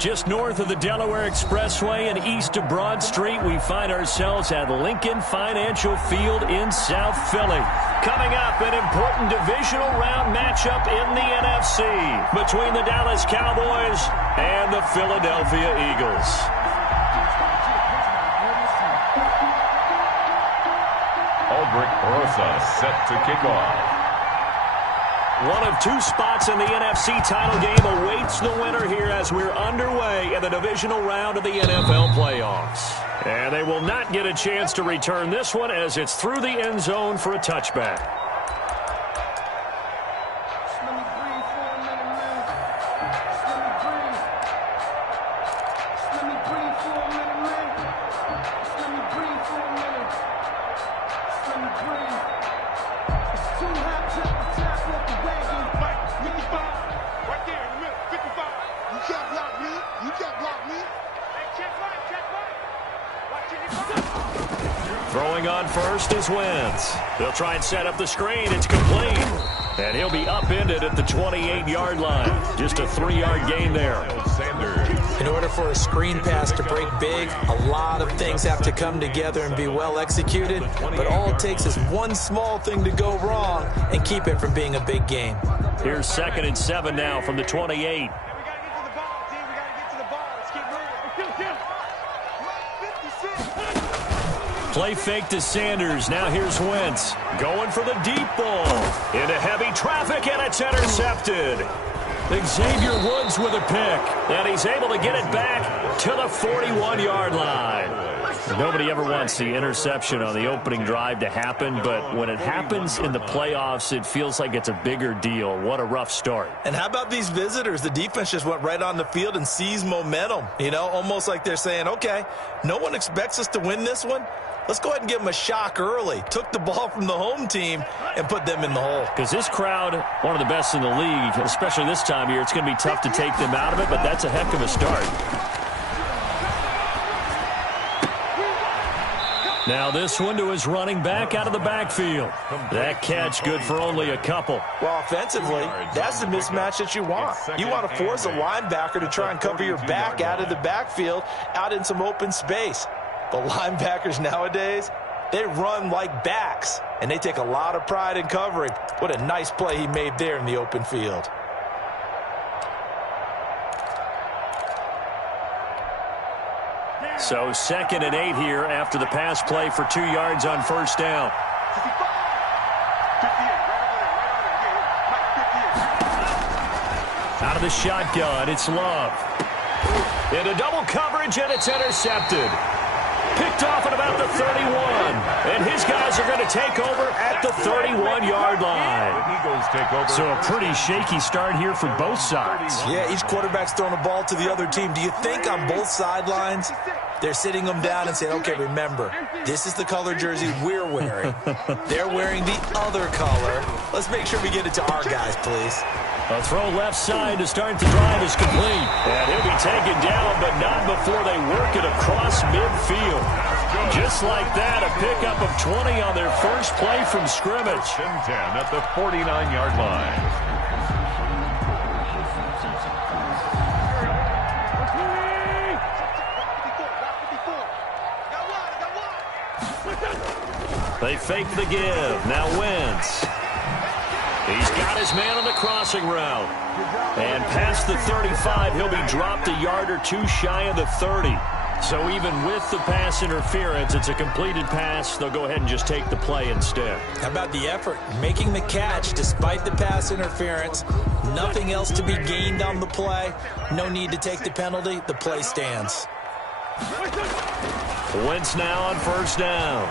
Just north of the Delaware Expressway and east of Broad Street, we find ourselves at Lincoln Financial Field in South Philly. Coming up, an important divisional round matchup in the NFC between the Dallas Cowboys and the Philadelphia Eagles. Aldrich Rosa set to kick off. One of two spots in the NFC title game awaits the winner here as we're underway in the divisional round of the NFL playoffs. And they will not get a chance to return this one as it's through the end zone for a touchback. Throwing on first is Wentz. They'll try and set up the screen. It's complete. And he'll be upended at the 28-yard line. Just a 3-yard gain there. In order for a screen pass to break big, a lot of things have to come together and be well executed. But all it takes is one small thing to go wrong and keep it from being a big game. Here's 2nd and 7 now from the 28. Play fake to Sanders. Now here's Wentz. Going for the deep ball. Into heavy traffic, and it's intercepted. Xavier Woods with a pick. And he's able to get it back to the 41-yard line. Nobody ever wants the interception on the opening drive to happen, but when it happens in the playoffs, it feels like it's a bigger deal. What a rough start. And how about these visitors? The defense just went right on the field and seized momentum. You know, almost like they're saying, okay, no one expects us to win this one. Let's go ahead and give them a shock early. Took the ball from the home team and put them in the hole. Because this crowd, one of the best in the league, especially this time of year, it's going to be tough to take them out of it, but that's a heck of a start. Now this one to his running back out of the backfield. That catch good for only a couple. Well, offensively, that's the mismatch that you want. You want to force a linebacker to try and cover your back out of the backfield, out in some open space. The linebackers nowadays, they run like backs, and they take a lot of pride in covering. What a nice play he made there in the open field. So 2nd and 8 here after the pass play for 2 yards on first down. Out of the shotgun, it's Love. Into double coverage, and it's intercepted. Picked off at about the 31. And his guys are going to take over at the 31-yard line. So a pretty shaky start here for both sides. Yeah, each quarterback's throwing a ball to the other team. Do you think on both sidelines they're sitting them down and saying, okay, remember, this is the color jersey we're wearing. They're wearing the other color. Let's make sure we get it to our guys, please. A throw left side to start the drive is complete. And he'll be taken down, but not before they work it across midfield. Just like that, a pickup of 20 on their first play from scrimmage. 10 at the 49-yard line. They fake the give. Now Wentz. He's got his man on the crossing route. And past the 35, he'll be dropped a yard or two shy of the 30. So even with the pass interference, it's a completed pass. They'll go ahead and just take the play instead. How about the effort? Making the catch despite the pass interference. Nothing else to be gained on the play. No need to take the penalty. The play stands. Wentz now on first down.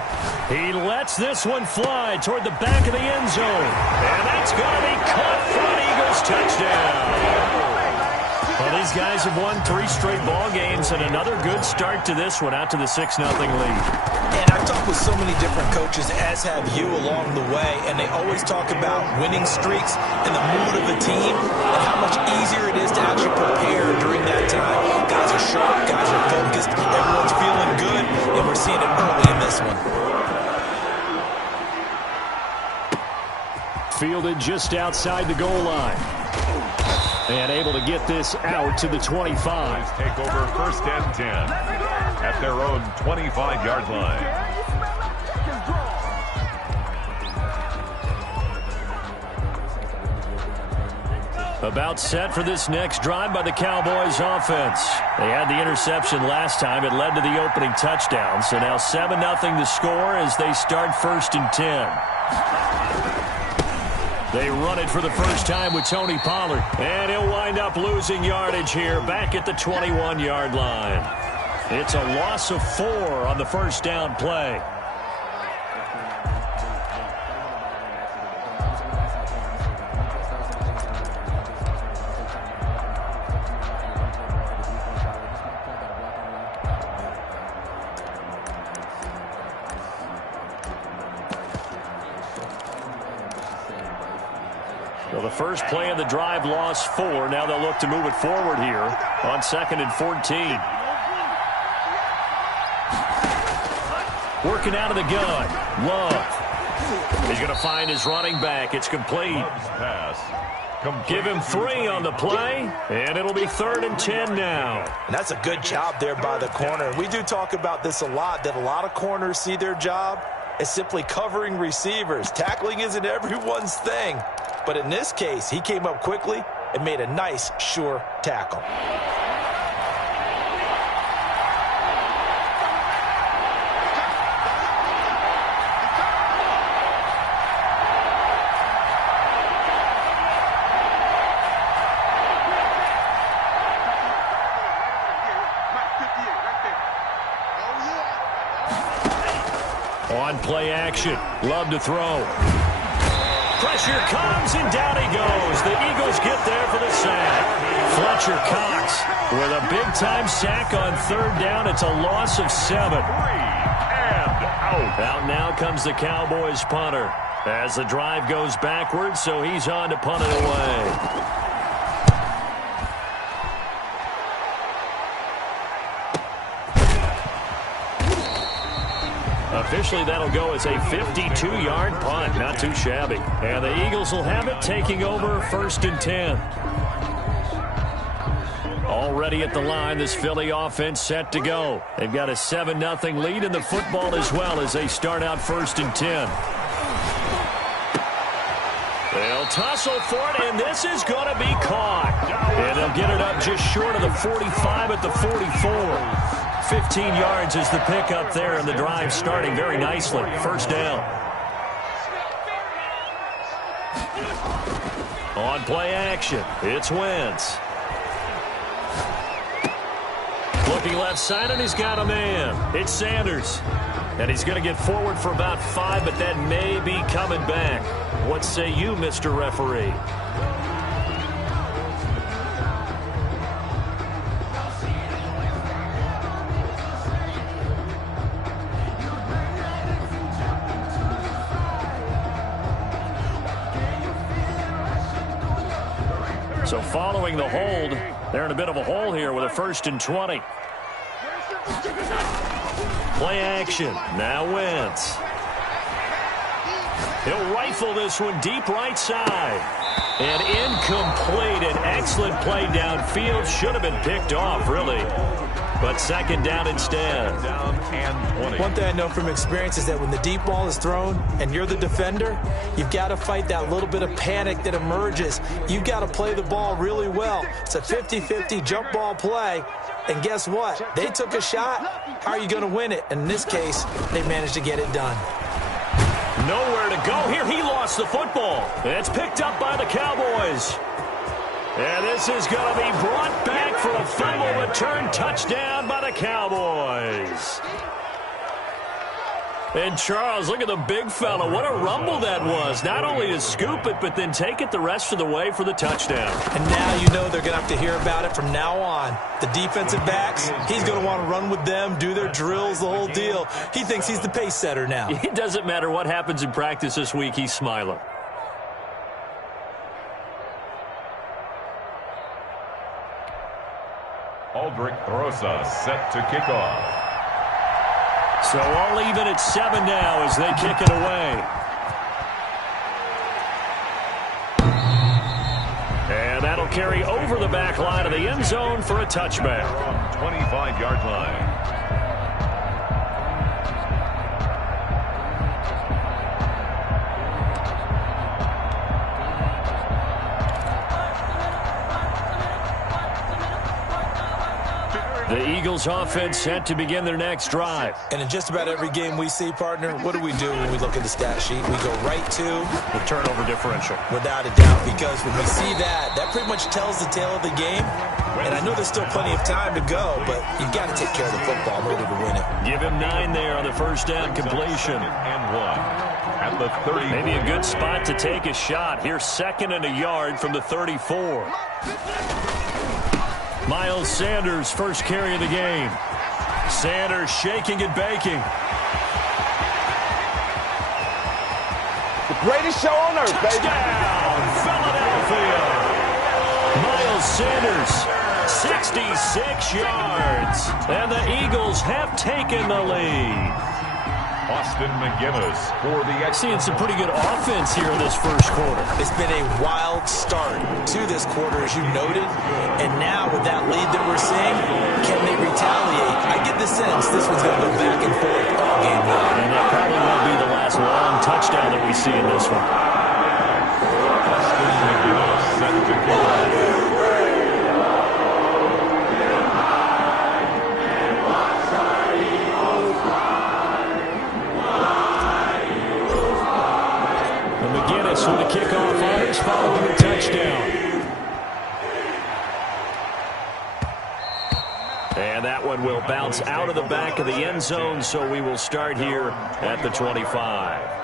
He lets this one fly toward the back of the end zone. And that's going to be caught for an Eagles touchdown. Well, these guys have won 3 straight ball games, and another good start to this one out to the 6-0 lead. And I've talked with so many different coaches, as have you along the way, and they always talk about winning streaks and the mood of the team and how much easier it is to actually prepare during that time. Guys are sharp, guys are focused, everyone's feeling good, and we're seeing it early in this one. Fielded just outside the goal line. And able to get this out to the 25. Take over 1st and 10 at their own 25-yard line. About set for this next drive by the Cowboys offense. They had the interception last time. It led to the opening touchdown. So now 7-0 the score as they start 1st and 10. They run it for the first time with Tony Pollard. And he'll wind up losing yardage here back at the 21-yard line. It's a loss of 4 on the first down play. Well, the first play of the drive lost 4. Now they'll look to move it forward here on 2nd and 14. Working out of the gun. Love. He's going to find his running back. It's complete. Give him 3 on the play, and it'll be 3rd and 10 now. And that's a good job there by the corner. We do talk about this a lot, that a lot of corners see their job as simply covering receivers. Tackling isn't everyone's thing. But in this case, he came up quickly and made a nice, sure tackle. On play action, Love to throw. Pressure comes, and down he goes. The Eagles get there for the sack. Fletcher Cox with a big-time sack on 3rd down. It's a loss of 7. 3 and out. Out now comes the Cowboys punter as the drive goes backwards, so he's on to punt it away. Officially, that'll go as a 52-yard punt. Not too shabby. And the Eagles will have it, taking over 1st and 10. Already at the line, this Philly offense set to go. They've got a 7-0 lead in the football as well as they start out 1st and 10. They'll tussle for it, and this is going to be caught. And they'll get it up just short of the 45 at the 44. 15 yards is the pickup there, and the drive starting very nicely. 1st down. On play action, it's Wentz. Looking left side, and he's got a man. It's Sanders. And he's going to get forward for about 5, but that may be coming back. What say you, Mr. Referee? So following the hold, they're in a bit of a hole here with a 1st and 20. Play action. Now Wentz. He'll rifle this one deep right side. And incomplete. An excellent play downfield. Should have been picked off, really. But 2nd down instead. Down and 20. One thing I know from experience is that when the deep ball is thrown and you're the defender, you've got to fight that little bit of panic that emerges. You've got to play the ball really well. It's a 50-50 jump ball play. And guess what? They took a shot. How are you going to win it? And in this case, they managed to get it done. Nowhere to go here. He lost the football. It's picked up by the Cowboys. And this is going to be brought back for a fumble return touchdown by the Cowboys. And Charles, look at the big fella. What a rumble that was. Not only to scoop it, but then take it the rest of the way for the touchdown. And now you know they're going to have to hear about it from now on. The defensive backs, he's going to want to run with them, do their drills, the whole deal. He thinks he's the pace setter now. It doesn't matter what happens in practice this week. He's smiling. Aldrich Rosa set to kick off. So all even at 7 now as they kick it away. And that'll carry over the back line of the end zone for a touchback. 25-yard line. The Eagles offense set to begin their next drive. And in just about every game we see, partner, what do we do when we look at the stat sheet? We go right to the turnover differential. Without a doubt, because when we see that, that pretty much tells the tale of the game. And I know there's still plenty of time to go, but you've got to take care of the football in order to win it. Give him 9 there on the first down completion. And 1 at the 30. Maybe a good spot to take a shot. Here's 2nd and a yard from the 34. Miles Sanders, first carry of the game. Sanders shaking and baking. The greatest show on earth, baby. Touchdown, Philadelphia. Miles Sanders, 66 yards. And the Eagles have taken the lead. Austin McGinnis for the Seeing some pretty good offense here in this first quarter. It's been a wild start to this quarter, as you noted. And now with that lead that we're seeing, can they retaliate? I get the sense this one's going to go back and forth all game long. And that probably won't be the last long touchdown that we see in this one. Austin McGinnis set to go. So the kickoff honors following the touchdown. And that one will bounce out of the back of the end zone, so we will start here at the 25.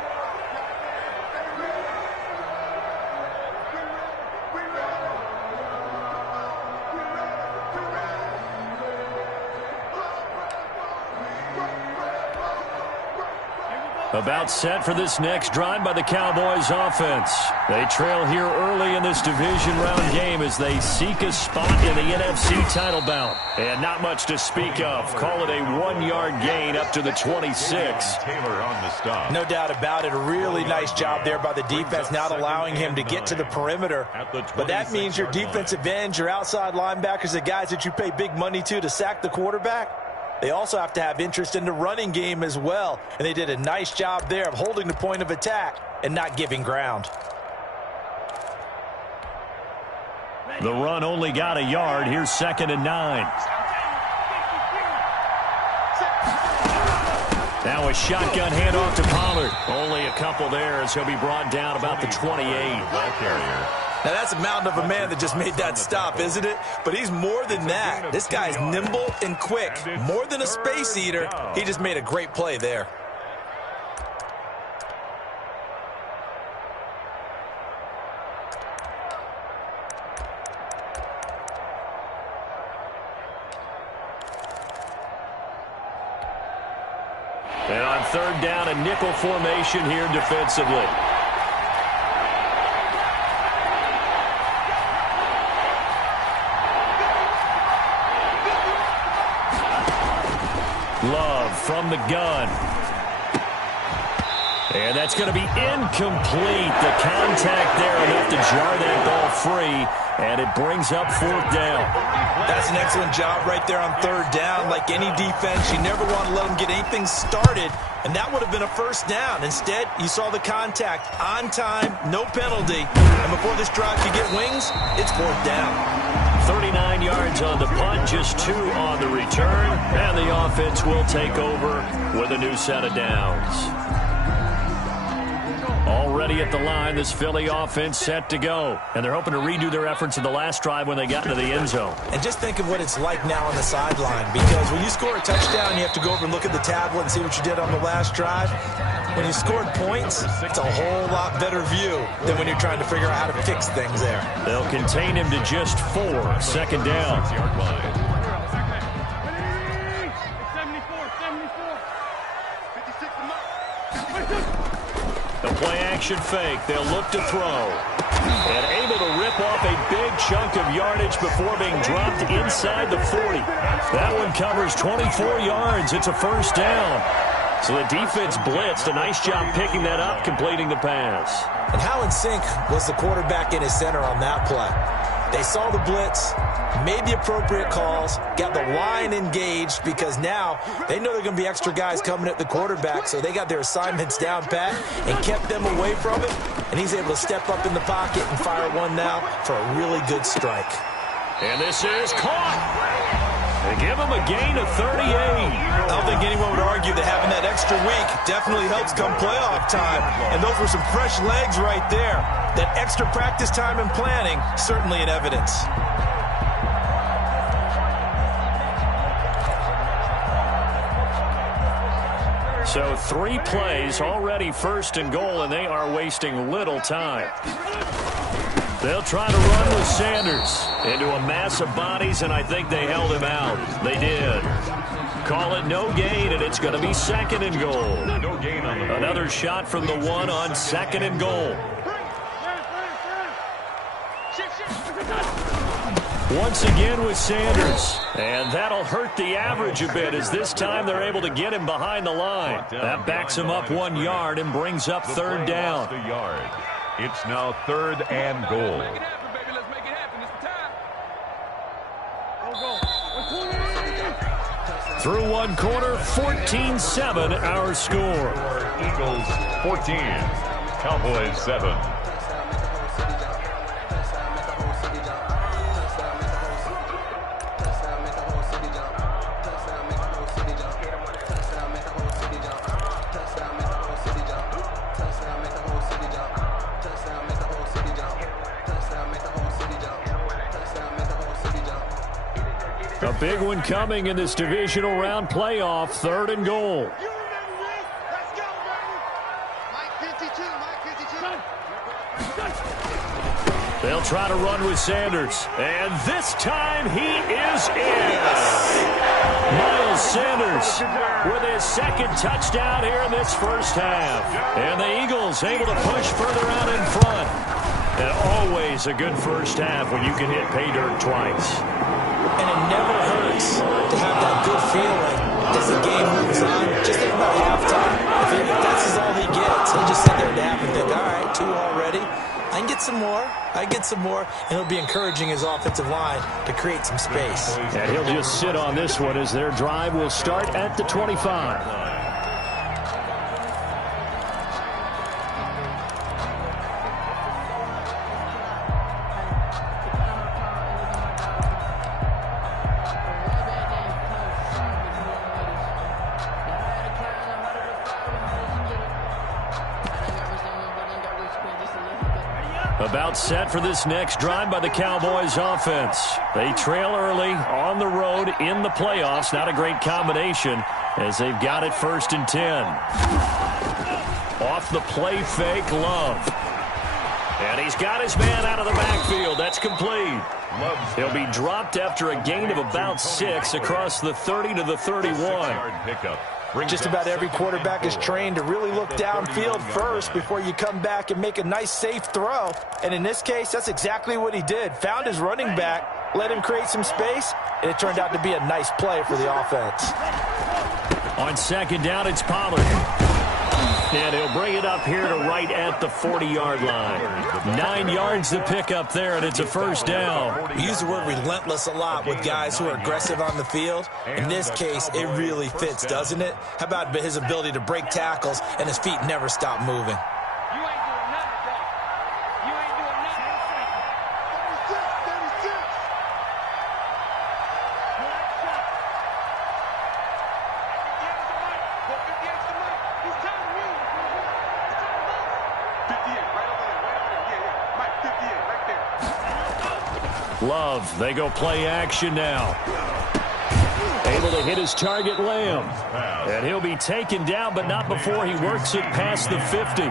About set for this next drive by the Cowboys offense. They trail here early in this division round game as they seek a spot in the NFC title bout. And not much to speak of. Call it a 1-yard gain up to the 26. Taylor on the stop. No doubt about it. A really nice job there by the defense, not allowing him to get to the perimeter. But that means your defensive ends, your outside linebackers, the guys that you pay big money to sack the quarterback, they also have to have interest in the running game as well. And they did a nice job there of holding the point of attack and not giving ground. The run only got a yard. Here's 2nd and 9. Now a shotgun handoff to Pollard. Only a couple there as he'll be brought down about the 28. Ball carrier. Now, that's a mountain of a man that just made that stop, isn't it? But he's more than that. This guy's nimble and quick. More than a space eater. He just made a great play there. And on 3rd down, a nickel formation here defensively. Love from the gun. And that's going to be incomplete. The contact there enough to jar that ball free, and it brings up 4th down. That's an excellent job right there on 3rd down. Like any defense, you never want to let them get anything started, and that would have been a 1st down. Instead, you saw the contact on time, no penalty, and before this drive could get wings, it's 4th down. 39 yards on the punt, just 2 on the return, and the offense will take over with a new set of downs. Already at the line, this Philly offense set to go. And they're hoping to redo their efforts in the last drive when they got into the end zone. And just think of what it's like now on the sideline, because when you score a touchdown, you have to go over and look at the tablet and see what you did on the last drive. When you scored points, it's a whole lot better view than when you're trying to figure out how to fix things there. They'll contain him to just 4, 2nd down. The play-action fake. They'll look to throw. And able to rip off a big chunk of yardage before being dropped inside the 40. That one covers 24 yards. It's a 1st down. So the defense blitzed. A nice job picking that up, completing the pass. And how in sync was the quarterback in his center on that play? They saw the blitz, made the appropriate calls, got the line engaged because now they know there are going to be extra guys coming at the quarterback, so they got their assignments down pat and kept them away from it, and he's able to step up in the pocket and fire one now for a really good strike. And this is caught. They give him a gain of 38. I don't think anyone would argue that having that extra week definitely helps come playoff time. And those were some fresh legs right there. That extra practice time and planning, certainly in evidence. So 3 plays, already 1st and goal, and they are wasting little time. They'll try to run with Sanders into a mass of bodies, and I think they held him out. They did. Call it no gain, and it's going to be 2nd and goal. No gain on the Another shot from the 1 on 2nd and goal. Once again with Sanders. And that'll hurt the average a bit, as this time they're able to get him behind the line. That backs him up 1 yard and brings up 3rd down. It's now 3rd and goal. Through 1 quarter, 14-7 our score. Eagles 14, Cowboys 7. A big one coming in this divisional round playoff, 3rd and goal. They'll try to run with Sanders, and this time he is in. Miles Sanders with his 2nd touchdown here in this 1st half. And the Eagles able to push further out in front. And always a good 1st half when you can hit pay dirt twice. And it never hurts to have that good feeling as the game moves on. Just think about halftime. If that's all he gets, he'll just sit there and nap and think, all right, 2 already. I can get some more. I can get some more. And he'll be encouraging his offensive line to create some space. And he'll just sit on this one as their drive will start at the 25. About set for this next drive by the Cowboys offense. They trail early on the road in the playoffs. Not a great combination as they've got it 1st and 10. Off the play fake, Love. And he's got his man out of the backfield. That's complete. He'll be dropped after a gain of about 6 across the 30 to the 31. Just about every quarterback is trained to really look downfield first before you come back and make a nice, safe throw. And in this case, that's exactly what he did. Found his running back, let him create some space, and it turned out to be a nice play for the offense. On 2nd down, it's Pollard. And he'll bring it up here to right at the 40-yard line. 9 yards to pick up there, and it's a 1st down. We use the word relentless a lot with guys who are aggressive on the field. In this case, it really fits, doesn't it? How about his ability to break tackles and his feet never stop moving? Love, they go play action now. Able to hit his target, Lamb. And he'll be taken down, but not before he works it past the 50.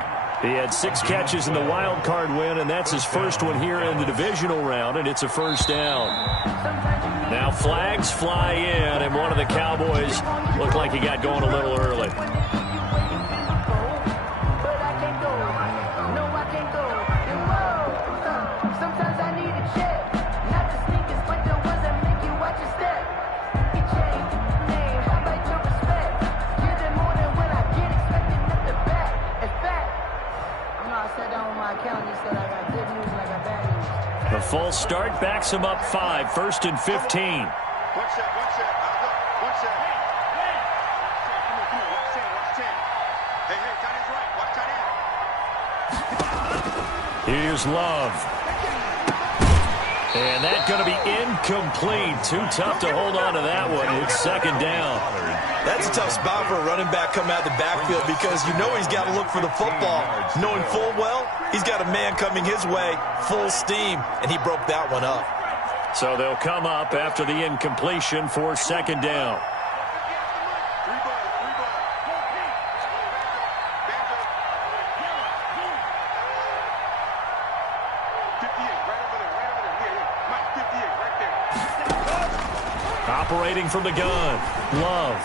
He had 6 catches in the wild card win, and that's his 1st one here in the divisional round, and it's a 1st down. Now flags fly in, and one of the Cowboys looked like he got going a little early. false start backs him up 5, 1st and 15. Here's Love. And that's going to be incomplete. Too tough to hold on to that one. It's 2nd down. That's a tough spot for a running back coming out of the backfield because you know he's got to look for the football. Knowing full well, he's got a man coming his way, full steam, and he broke that one up. So they'll come up after the incompletion for 2nd down. Operating from the gun, Love.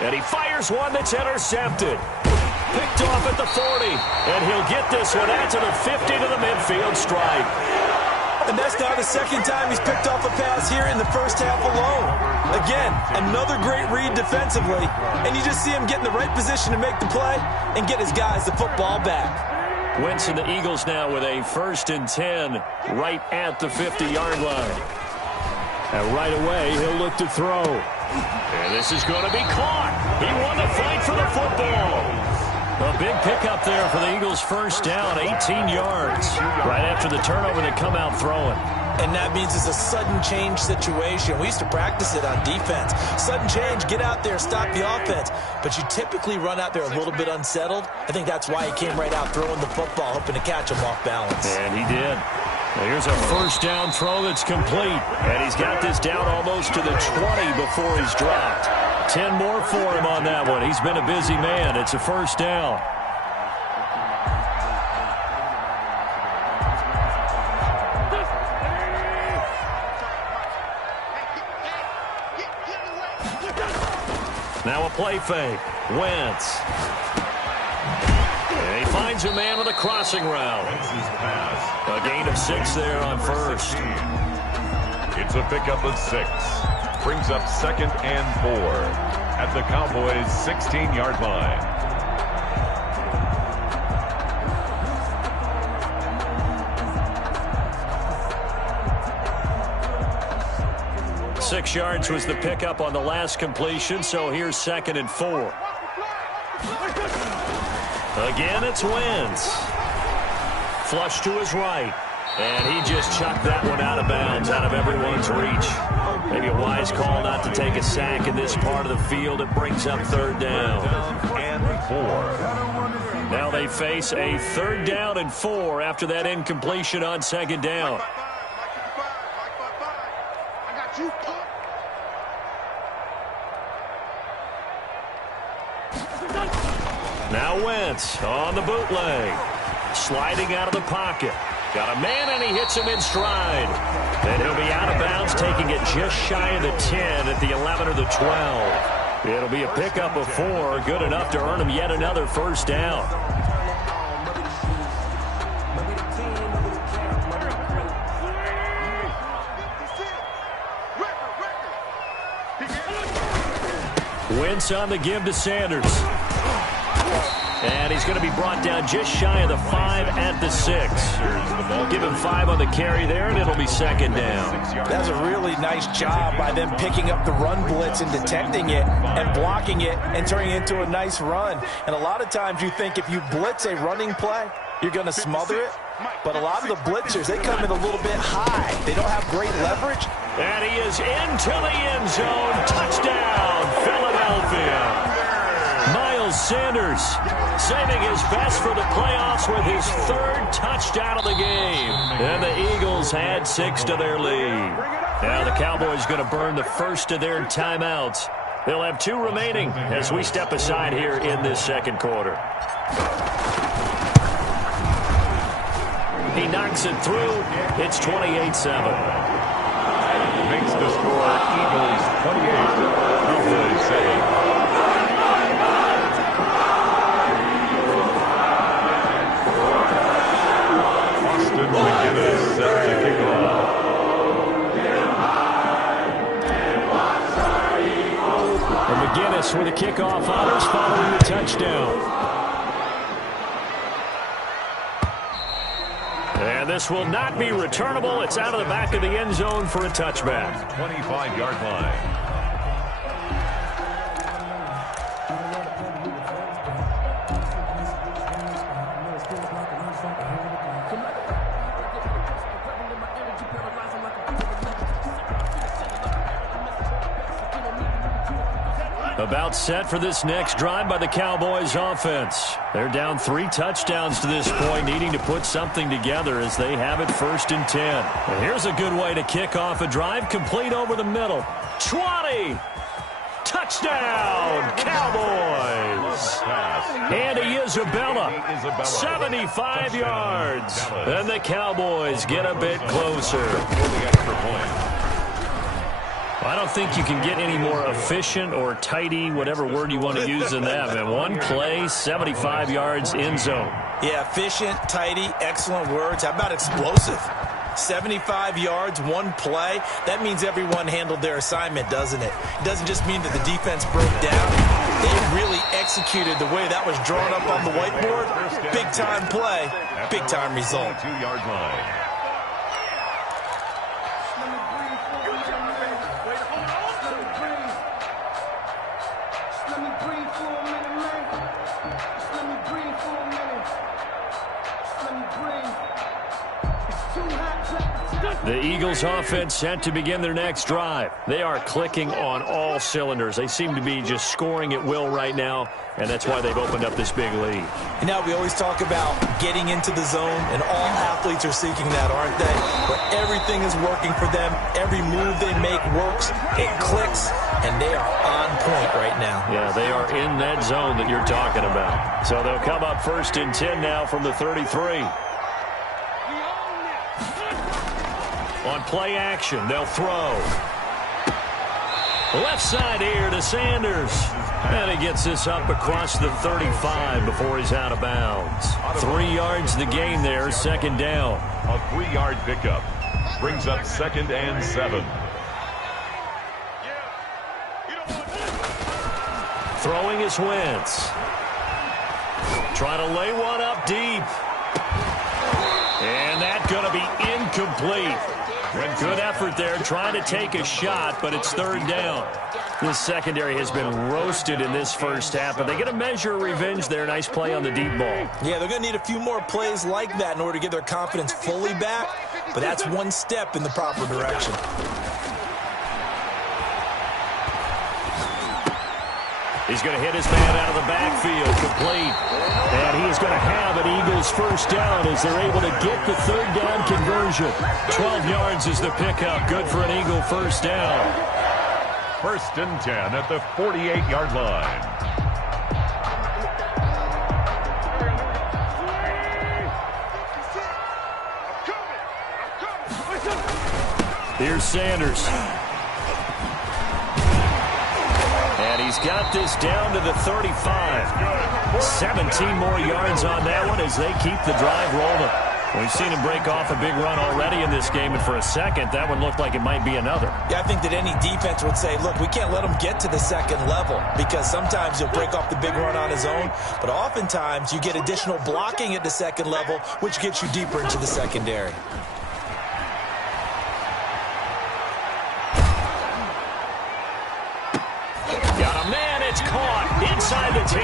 And he fires one that's intercepted. Picked off at the 40. And he'll get this one out to the 50 to the midfield stripe. And that's now the 2nd time he's picked off a pass here in the first half alone. Again, another great read defensively. And you just see him get in the right position to make the play and get his guys the football back. Wentz and the Eagles now with a 1st and 10 right at the 50-yard line. And right away, he'll look to throw. And this is going to be caught. He won the fight for the football. A big pickup there for the Eagles' 1st down, 18 yards. Right after the turnover, they come out throwing. And that means it's a sudden change situation. We used to practice it on defense. Sudden change, get out there, stop the offense. But you typically run out there a little bit unsettled. I think that's why he came right out throwing the football, hoping to catch him off balance. And he did. Now here's a 1st down throw that's complete. And he's got this down almost to the 20 before he's dropped. 10 more for him on that one. He's been a busy man. It's a 1st down. Now a play fake. Wentz. And he finds a man with a crossing route. A gain of 6 there on 1st. It's a pickup of 6. Brings up 2nd and 4 at the Cowboys' 16-yard line. Six yards was the pickup on the last completion, so here's 2nd and 4. Again, it's Wentz. Flush to his right. And he just chucked that one out of bounds, out of everyone's reach. Maybe a wise call not to take a sack in this part of the field. It brings up 3rd down. And 4. Now they face a 3rd down and 4 after that incompletion on 2nd down. Now Wentz on the bootleg. Sliding out of the pocket. Got a man, and he hits him in stride. Then he'll be out of bounds, taking it just shy of the 10 at the 11 or the 12. It'll be a pickup of 4, good enough to earn him yet another 1st down. Wentz on the give to Sanders. And he's going to be brought down just shy of the 5 at the 6. Give him 5 on the carry there, and it'll be 2nd down. That's a really nice job by them picking up the run blitz and detecting it and blocking it and turning it into a nice run. And a lot of times you think if you blitz a running play, you're going to smother it. But a lot of the blitzers, they come in a little bit high. They don't have great leverage. And he is into the end zone. Touchdown, Philadelphia. Miles Sanders saving his best for the playoffs with his 3rd touchdown of the game. And the Eagles add 6 to their lead. Now the Cowboys going to burn the first of their timeouts. They'll have 2 remaining as we step aside here in this 2nd quarter. He knocks it through. It's 28-7. Makes the score Eagles 28, Cowboys 7. McGinnis set to kick off. And McGinnis with a kickoff honors following the touchdown. And this will not be returnable. It's out of the back of the end zone for a touchback. 25-yard line. About set for this next drive by the Cowboys offense. They're down 3 touchdowns to this point, needing to put something together as they have it 1st and 10. And here's a good way to kick off a drive, complete over the middle. 20! Touchdown, Cowboys! Andy Isabella, 75 yards. And the Cowboys get a bit closer. I don't think you can get any more efficient or tidy, whatever word you want to use in that. Man, one play, 75 yards, end zone. Yeah, efficient, tidy, excellent words. How about explosive? 75 yards, one play. That means everyone handled their assignment, doesn't it? It doesn't just mean that the defense broke down. They really executed the way that was drawn up on the whiteboard. Big-time play, big-time result. 2-yard line. The Eagles offense set to begin their next drive. They are clicking on all cylinders. They seem to be just scoring at will right now, and that's why they've opened up this big lead. And now we always talk about getting into the zone, and all athletes are seeking that, aren't they? Where everything is working for them. Every move they make works. It clicks, and they are on point right now. Yeah, they are in that zone that you're talking about. So they'll come up 1st and 10 now from the 33. On play action, they'll throw. Left side here to Sanders. And he gets this up across the 35 before he's out of bounds. 3 yards the gain there, 2nd down. A 3-yard pickup brings up 2nd and 7. Throwing is Wentz. Trying to lay one up deep. And that's going to be incomplete. Good effort there, trying to take a shot, but it's 3rd down. This secondary has been roasted in this first half, but they get a measure of revenge there. Nice play on the deep ball. Yeah, they're going to need a few more plays like that in order to get their confidence fully back, but that's one step in the proper direction. He's going to hit his man out of the backfield, complete. And he is going to have an Eagles 1st down as they're able to get the 3rd down conversion. 12 yards is the pickup. Good for an Eagle 1st down. 1st and 10 at the 48-yard line. Here's Sanders. And he's got this down to the 35. 17 more yards on that one as they keep the drive rolling. We've seen him break off a big run already in this game, and for a second, that one looked like it might be another. Yeah, I think that any defense would say, look, we can't let him get to the 2nd level because sometimes he'll break off the big run on his own, but oftentimes you get additional blocking at the 2nd level, which gets you deeper into the secondary. Got a man, it's caught inside the 10.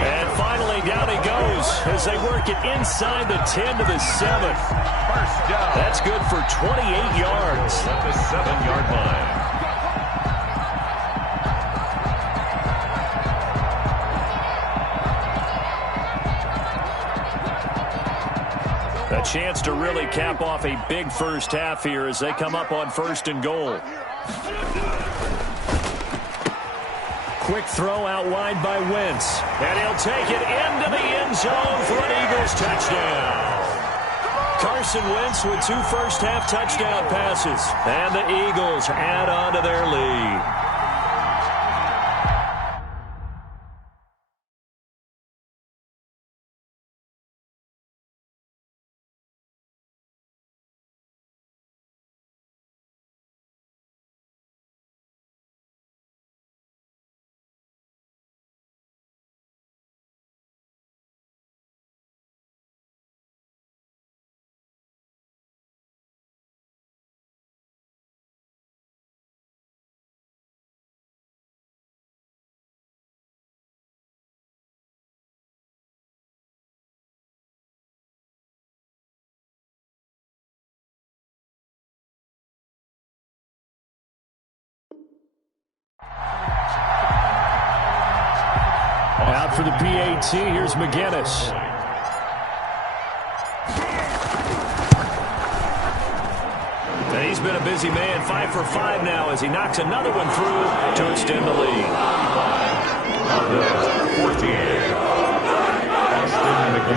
And finally down he goes as they work it inside the 10 to the 7. 1st down. That's good for 28 yards. At the 7-yard line. A chance to really cap off a big first half here as they come up on 1st and goal. Quick throw out wide by Wentz. And he'll take it into the end zone for an Eagles touchdown. Carson Wentz with 2 first-half touchdown passes. And the Eagles add on to their lead. Out for the PAT, here's McGinnis. And he's been a busy man, 5 for 5 now as he knocks another one through to extend the lead. 14.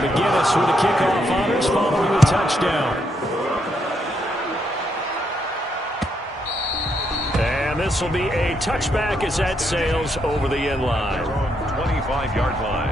McGinnis with the kickoff honors following the touchdown. And this will be a touchback as that sails over the end line. 25-yard line.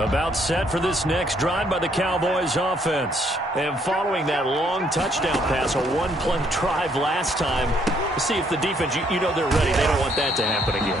About set for this next drive by the Cowboys offense. And following that long touchdown pass, a one-play drive last time, to see if the defense, you know they're ready. They don't want that to happen again.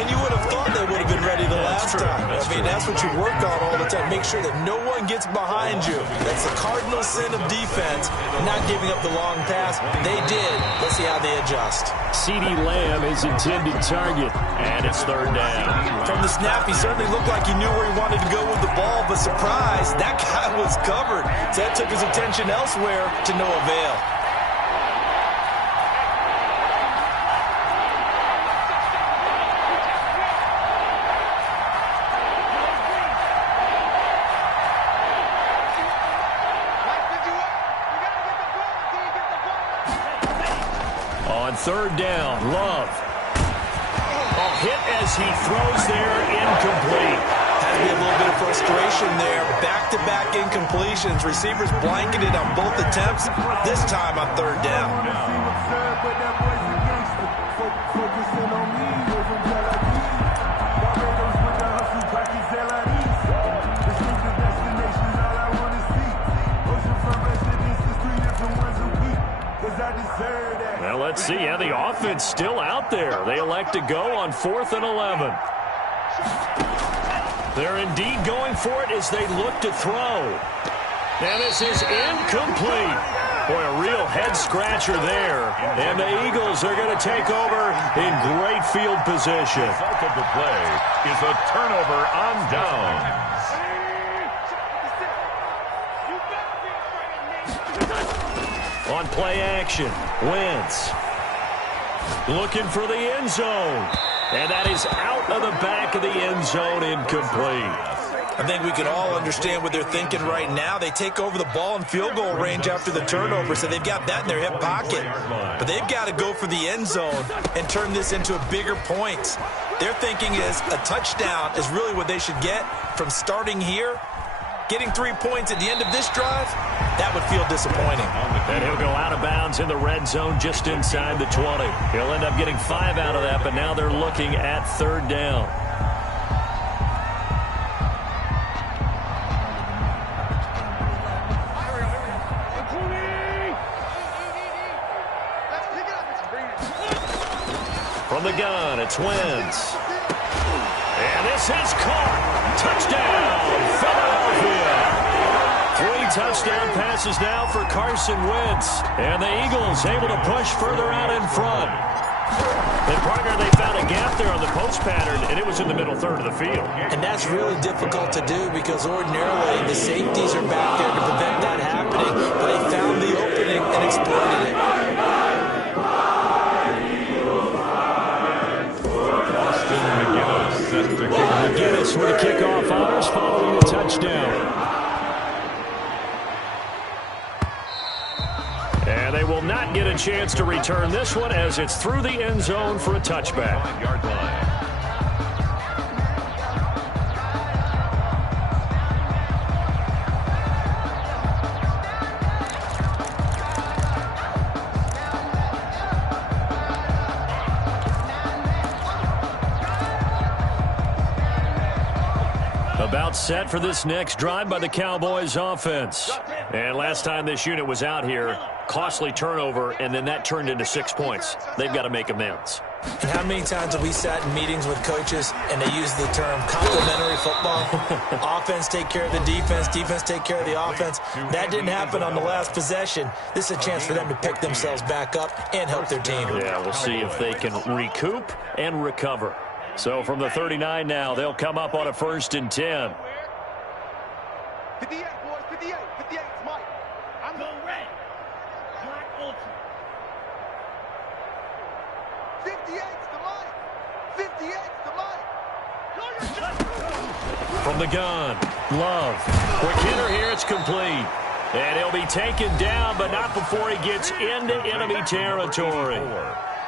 And you would have thought they would have been ready the last time. That's what you work on all the time. Make sure that no one gets behind you. That's the cardinal sin of defense, not giving up the long pass. They did. Let's see how they adjust. CeeDee Lamb is intended target, and it's third down. From the snap, he certainly looked like he knew where he wanted to go with the ball, but surprise, that guy was covered. So that took his attention elsewhere to no avail. On third down, Love. A hit as he throws there, incomplete. Had to be a little bit of frustration there. Back-to-back incompletions. Receivers blanketed on both attempts, this time on third down. Well, let's see. Yeah, the offense still out there. They elect to go on 4th and 11. They're indeed going for it as they look to throw. And this is incomplete. Boy, a real head-scratcher there. And the Eagles are going to take over in great field position. The result of the play is a turnover on downs. On play action, Wentz looking for the end zone. And that is out of the back of the end zone, incomplete. I think we can all understand what they're thinking right now. They take over the ball in field goal range after the turnover, so they've got that in their hip pocket. But they've got to go for the end zone and turn this into a bigger point. Their thinking is a touchdown is really what they should get from starting here. Getting 3 points at the end of this drive, that would feel disappointing. And he'll go out of bounds in the red zone just inside the 20. He'll end up getting 5 out of that, but now they're looking at third down. From the gun, it's Wentz. And this is caught. Touchdown, Philadelphia. 3 touchdown passes now for Carson Wentz. And the Eagles able to push further out in front. And, partner, they found a gap there on the post pattern, and it was in the middle third of the field. And that's really difficult to do because ordinarily the safeties are back there to prevent that happening. But they found the opening and exploited it. McGinnis with a kickoff honors following the touchdown. And they will not get a chance to return this one as it's through the end zone for a touchback. 5-yard line. About set for this next drive by the Cowboys offense. And last time this unit was out here, costly turnover, and then that turned into 6 points. They've got to make amends. And how many times have we sat in meetings with coaches and they use the term complementary football? Offense take care of the defense, defense take care of the offense. That didn't happen on the last possession. This is a chance for them to pick themselves back up and help their team. Yeah, we'll see if they can recoup and recover. So from the 39 now, they'll come up on a 1st and 10. 58, boys, 58. 58, it's Mike. I'm going red. Black ultra. 58's the Mike. 58's the Mike. From the gun, Love. Quick hitter here, it's complete. And he'll be taken down, but not before he gets into enemy territory.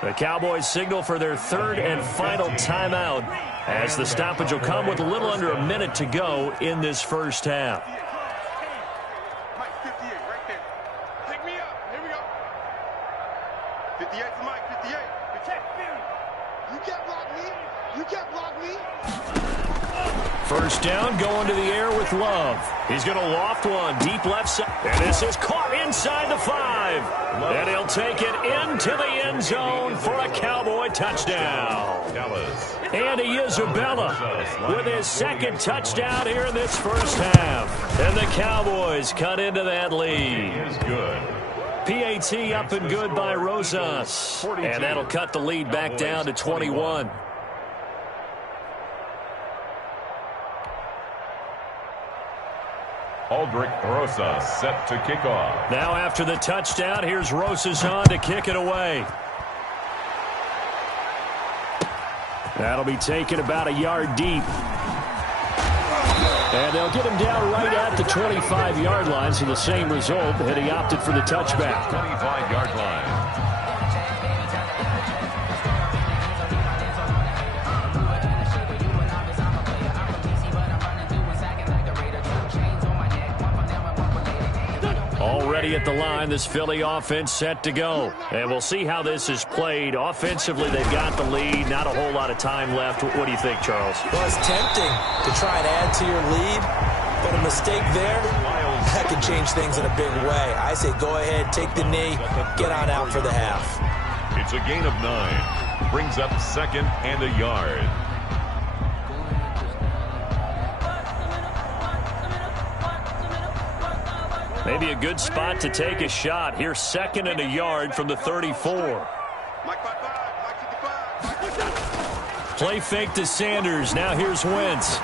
The Cowboys signal for their 3rd and final timeout as the stoppage will come with a little under a minute to go in this first half. Mike, 58, right there. Pick me up. Here we go. 58's the Mike, 58. You can't block me. You can't block me. First down, going to the air with Love. He's going to loft one deep left side. And this is caught inside the 5. And he'll take it into the end zone for a Cowboy touchdown. And Isabella with his 2nd touchdown here in this first half. And the Cowboys cut into that lead. Is good. PAT up and good by Rosas. And that'll cut the lead back down to 21. Aldrich Rosas set to kick off. Now after the touchdown, here's Rosas on to kick it away. That'll be taken about a yard deep. And they'll get him down right at the 25-yard line, so the same result, and he opted for the touchback. 25-yard line. Already at the line, this Philly offense set to go. And we'll see how this is played. Offensively, they've got the lead. Not a whole lot of time left. What do you think, Charles? Well, it's tempting to try and add to your lead, but a mistake there, that could change things in a big way. I say go ahead, take the knee, get on out for the half. It's a gain of 9. Brings up 2nd and a yard. Maybe a good spot to take a shot. Here's 2nd and a yard from the 34. Mike 55. Play fake to Sanders. Now here's Wentz.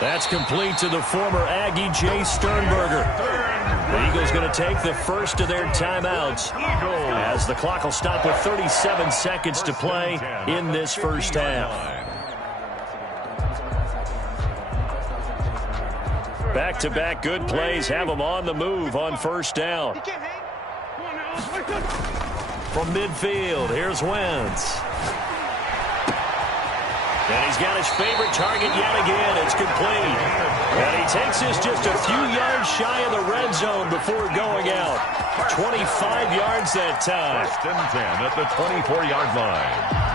That's complete to the former Aggie, Jay Sternberger. The Eagles going to take the first of their timeouts as the clock will stop with 37 seconds to play in this first half. Back-to-back good plays have them on the move on first down. From midfield, here's Wentz. And he's got his favorite target yet again. It's complete. And he takes this just a few yards shy of the red zone before going out. 25 yards that time. 1st and 10 at the 24-yard line.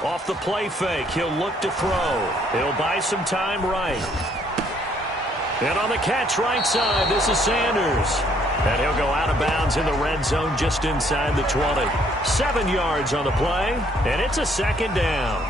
Off the play fake, he'll look to throw. He'll buy some time right. And on the catch right side, this is Sanders. And he'll go out of bounds in the red zone just inside the 20. 7 yards on the play, and it's a 2nd down.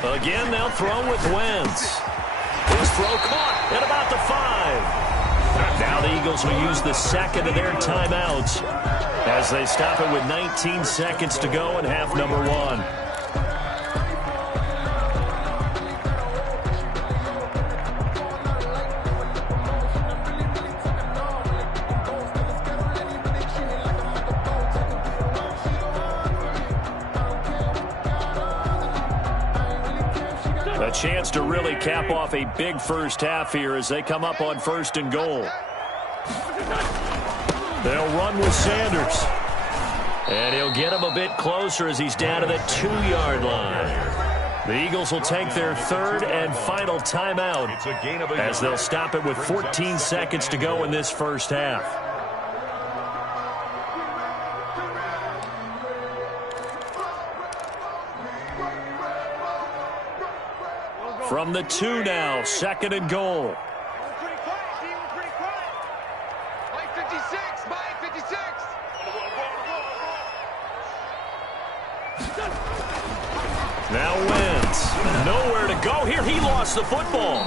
Again, they'll throw with Wentz. His throw caught at about the 5. Now the Eagles will use the 2nd of their timeouts as they stop it with 19 seconds to go in half number 1. A chance to really cap off a big first half here as they come up on 1st and goal. They'll run with Sanders. And he'll get him a bit closer as he's down to the 2-yard line. The Eagles will take their 3rd and final timeout as they'll stop it with 14 seconds to go in this first half. From the 2 now, 2nd and goal. Mike 56, Mike 56. Now Wentz. Nowhere to go here. He lost the football.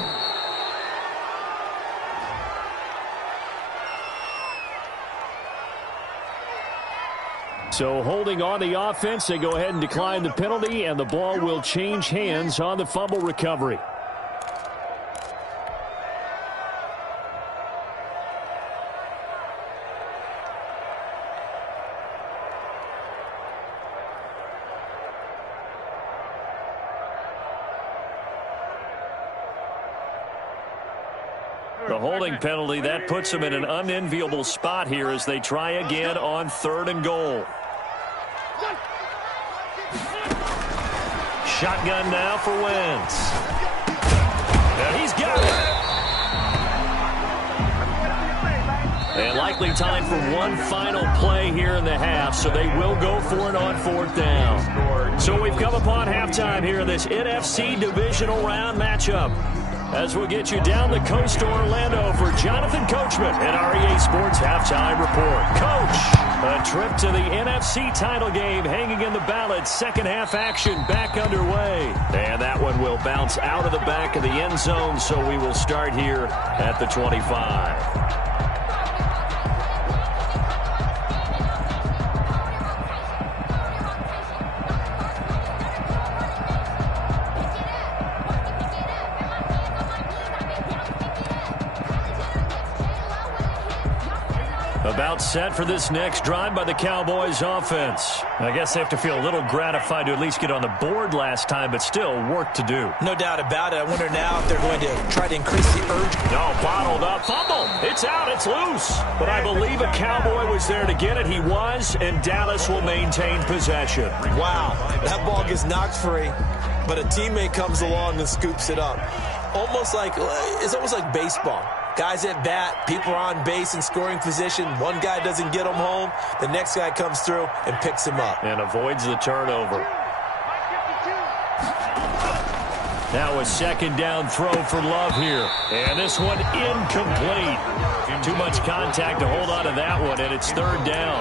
So holding on the offense, they go ahead and decline the penalty, and the ball will change hands on the fumble recovery. The holding penalty, that puts them in an unenviable spot here as they try again on 3rd and goal. Shotgun now for Wentz. And he's got it. And likely time for one final play here in the half, so they will go for it on 4th down. So we've come upon halftime here in this NFC divisional round matchup. As we'll get you down the coast to Orlando for Jonathan Coachman and our EA Sports Halftime Report. Coach, a trip to the NFC title game hanging in the balance. Second half action back underway. And that one will bounce out of the back of the end zone, so we will start here at the 25. About set for this next drive by the Cowboys offense. I guess they have to feel a little gratified to at least get on the board last time, but still work to do. No doubt about it. I wonder now if they're going to try to increase the urge. No, bottled up. Fumble. It's out. It's loose. But I believe a Cowboy was there to get it. He was, and Dallas will maintain possession. Wow. That ball gets knocked free, but a teammate comes along and scoops it up. It's almost like baseball. Guys at bat, people are on base in scoring position. One guy doesn't get him home. The next guy comes through and picks him up. And avoids the turnover. Now a 2nd down throw for Love here. And this one incomplete. Too much contact to hold on to that one, and it's 3rd down.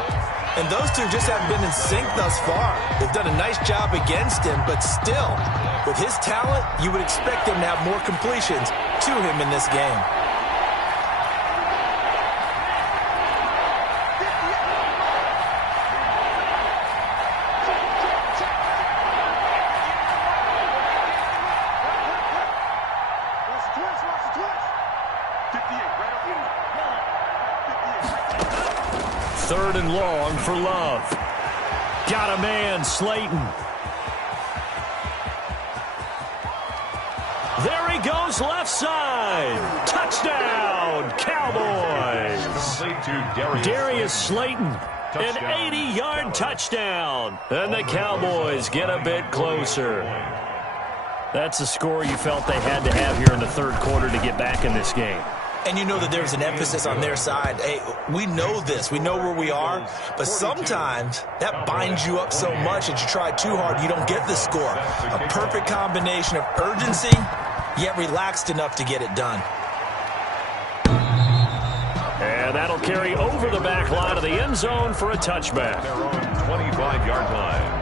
And those two just haven't been in sync thus far. They've done a nice job against him, but still, with his talent, you would expect him to have more completions to him in this game. Third and long for Love. Got a man, Slayton. There he goes, left side. Touchdown, Cowboys. Darius Slayton, an 80-yard touchdown. And the Cowboys get a bit closer. That's the score you felt they had to have here in the 3rd quarter to get back in this game. And you know that there's an emphasis on their side. Hey, we know this. We know where we are. But sometimes that binds you up so much that you try too hard, you don't get the score. A perfect combination of urgency, yet relaxed enough to get it done. And that'll carry over the back line of the end zone for a touchback. Their own 25-yard line.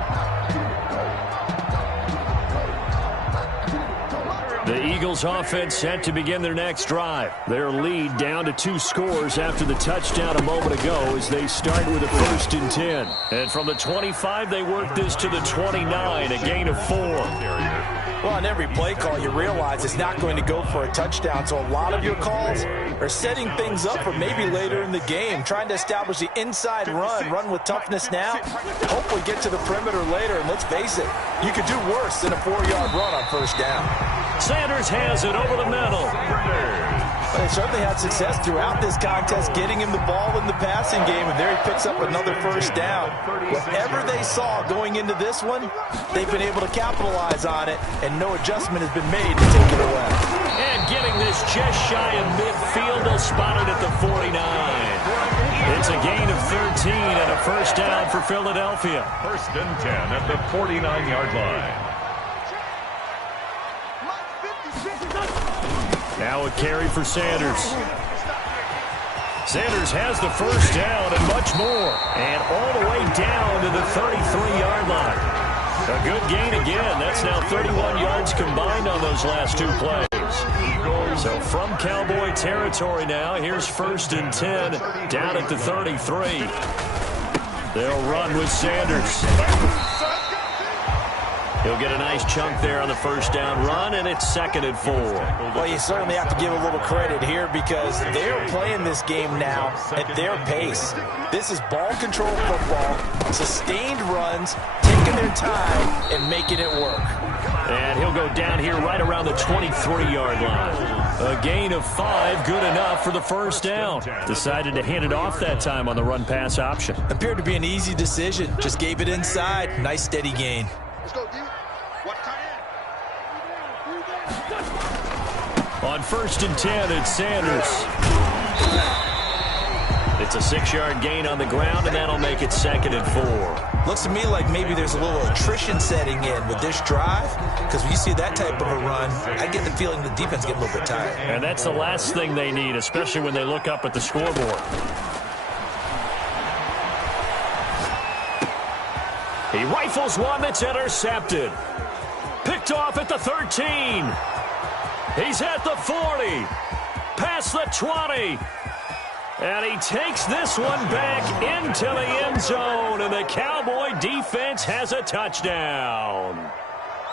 The Eagles offense set to begin their next drive. Their lead down to 2 scores after the touchdown a moment ago as they start with a 1st and 10. And from the 25, they work this to the 29, a gain of 4. Well, on every play call, you realize it's not going to go for a touchdown. So a lot of your calls are setting things up for maybe later in the game, trying to establish the inside run with toughness now, hopefully get to the perimeter later. And let's face it, you could do worse than a 4-yard run on 1st down. Sanders has it over the middle. They certainly had success throughout this contest getting him the ball in the passing game, and there he picks up another 1st down. Whatever they saw going into this one, they've been able to capitalize on it, and no adjustment has been made to take it away. And getting this just shy of midfield, they'll spot it at the 49. It's a gain of 13 and a 1st down for1st and 10 at the 49-yard line. Now a carry for Sanders. Sanders has the first down and much more. And all the way down to the 33-yard line. A good gain again. That's now 31 yards combined on those last two plays. So from Cowboy territory now, here's 1st and 10 down at the 33. They'll run with Sanders. He'll get a nice chunk there on the first down run, and it's 2nd and 4. Well, you certainly have to give a little credit here because they're playing this game now at their pace. This is ball control football, sustained runs, taking their time and making it work. And he'll go down here right around the 23-yard line. A gain of 5, good enough for the first down. Decided to hand it off that time on the run-pass option. Appeared to be an easy decision. Just gave it inside. Nice, steady gain. Let's go, D. On 1st and 10, it's Sanders. It's a 6-yard gain on the ground, and that'll make it 2nd and 4. Looks to me like maybe there's a little attrition setting in with this drive, because when you see that type of a run, I get the feeling the defense get a little bit tired. And that's the last thing they need, especially when they look up at the scoreboard. He rifles one that's intercepted. Picked off at the 13. He's at the 40. Past the 20. And he takes this one back into the end zone, and the Cowboy defense has a touchdown.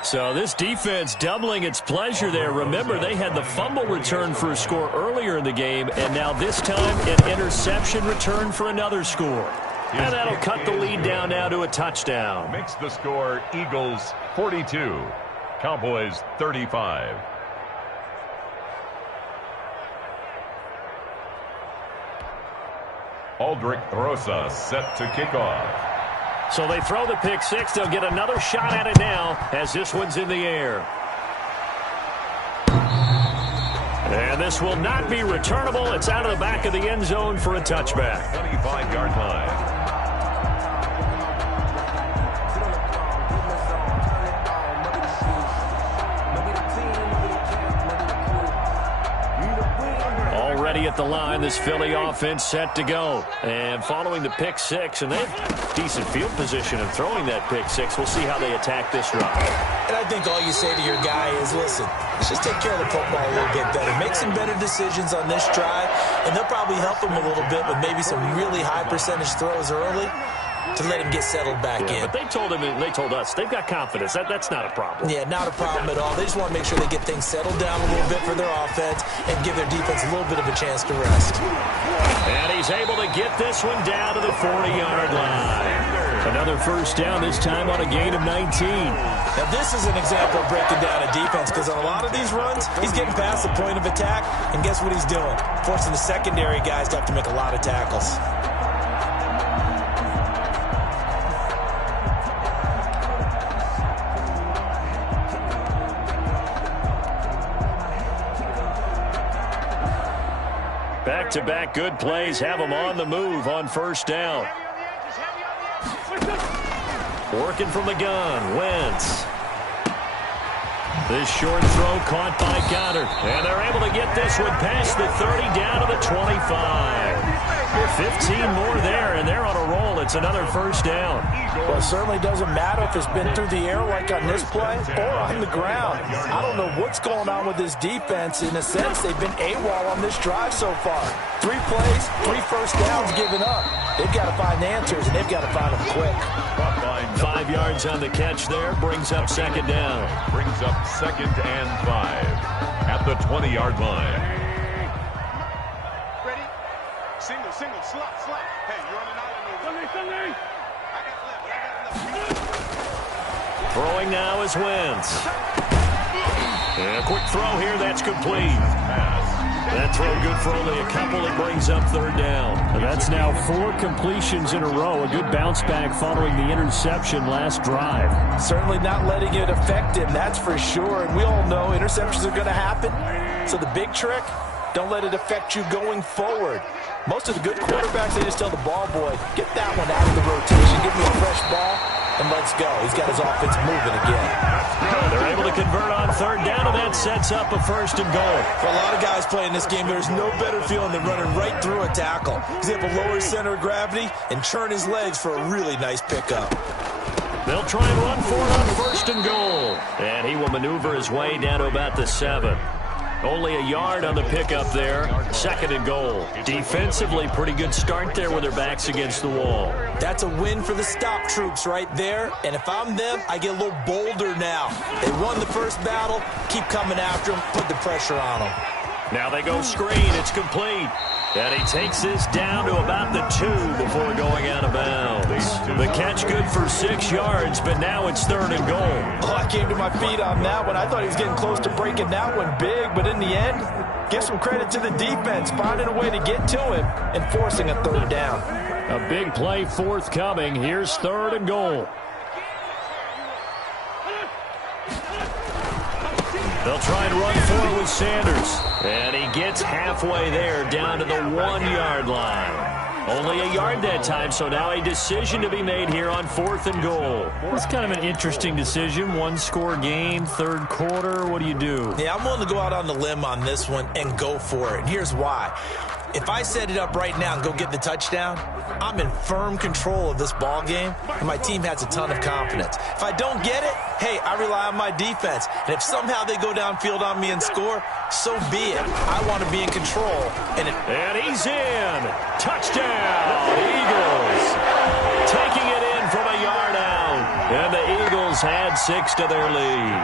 So this defense doubling its pleasure there. Remember, they had the fumble return for a score earlier in the game, and now this time an interception return for another score. And that'll cut the lead down now to a touchdown. Makes the score Eagles 42, Cowboys 35. Aldrich Rosa set to kick off. So they throw the pick six. They'll get another shot at it now as this one's in the air. And this will not be returnable. It's out of the back of the end zone for a touchback. 25-yard line. Already at the line, this Philly offense set to go. And following the pick six, and they have decent field position in throwing that pick six. We'll see how they attack this drive. And I think all you say to your guy is, listen, let's just take care of the football a little bit better. Make some better decisions on this drive, and they'll probably help him a little bit with maybe some really high percentage throws early to let him get settled back in. But they told him, and they told us, they've got confidence. That's not a problem. Yeah, not a problem at all. They just want to make sure they get things settled down a little bit for their offense and give their defense a little bit of a chance to rest. And he's able to get this one down to the 40-yard line. Another first down, this time on a gain of 19. Now, this is an example of breaking down a defense because on a lot of these runs, he's getting past the point of attack, and guess what he's doing? Forcing the secondary guys to have to make a lot of tackles. Back-to-back good plays have them on the move on first down. Working from the gun, Wentz. This short throw caught by Goddard. And they're able to get this one past the 30 down to the 25. 15 more there, and they're on a roll. It's another first down. Well, it certainly doesn't matter if it's been through the air like on this play or on the ground. I don't know what's going on with this defense. In a sense, they've been AWOL on this drive so far. 3 plays, 3 first downs given up. They've got to find answers, and they've got to find them quick. 5 yards on the catch there. Brings up second down. Brings up 2nd and 5 at the 20-yard line. Single, slot. Hey, you're on an island over. I got left. Throwing now is Wentz. And a quick throw here, that's complete. That throw good for only a couple. It brings up third down. And that's now 4 completions in a row. A good bounce back following the interception last drive. Certainly not letting it affect him, that's for sure. And we all know interceptions are going to happen. So the big trick, don't let it affect you going forward. Most of the good quarterbacks, they just tell the ball boy, get that one out of the rotation. Give me a fresh ball. And let's go. He's got his offense moving again. They're able to convert on third down, and that sets up a 1st and goal. For a lot of guys playing this game, there's no better feeling than running right through a tackle. He's able to lower his center of gravity and churn his legs for a really nice pickup. They'll try and run for it on 1st and goal. And he will maneuver his way down to about the 7. Only a yard on the pickup there. 2nd and goal. Defensively, pretty good start there with their backs against the wall. That's a win for the stop troops right there. And if I'm them, I get a little bolder now. They won the first battle. Keep coming after them. Put the pressure on them. Now they go screen. It's complete. And he takes this down to about the 2 before going out of bounds. The catch good for 6 yards, but now it's 3rd and goal. Oh, I came to my feet on that one. I thought he was getting close to breaking that one big, but in the end, give some credit to the defense, finding a way to get to him and forcing a 3rd down. A big play forthcoming. Here's 3rd and goal. They'll try and run for it with Sanders. And he gets halfway there, down to the 1-yard line. Only a yard that time, so now a decision to be made here on 4th and goal. It's kind of an interesting decision. 1-score game, 3rd quarter. What do you do? Yeah, I'm willing to go out on the limb on this one and go for it. And here's why. If I set it up right now and go get the touchdown, I'm in firm control of this ball game, and my team has a ton of confidence. If I don't get it, hey, I rely on my defense. And if somehow they go downfield on me and score, so be it. I want to be in control. And he's in. Touchdown, Eagles. Taking it in from a yard out. And the Eagles had 6 to their lead.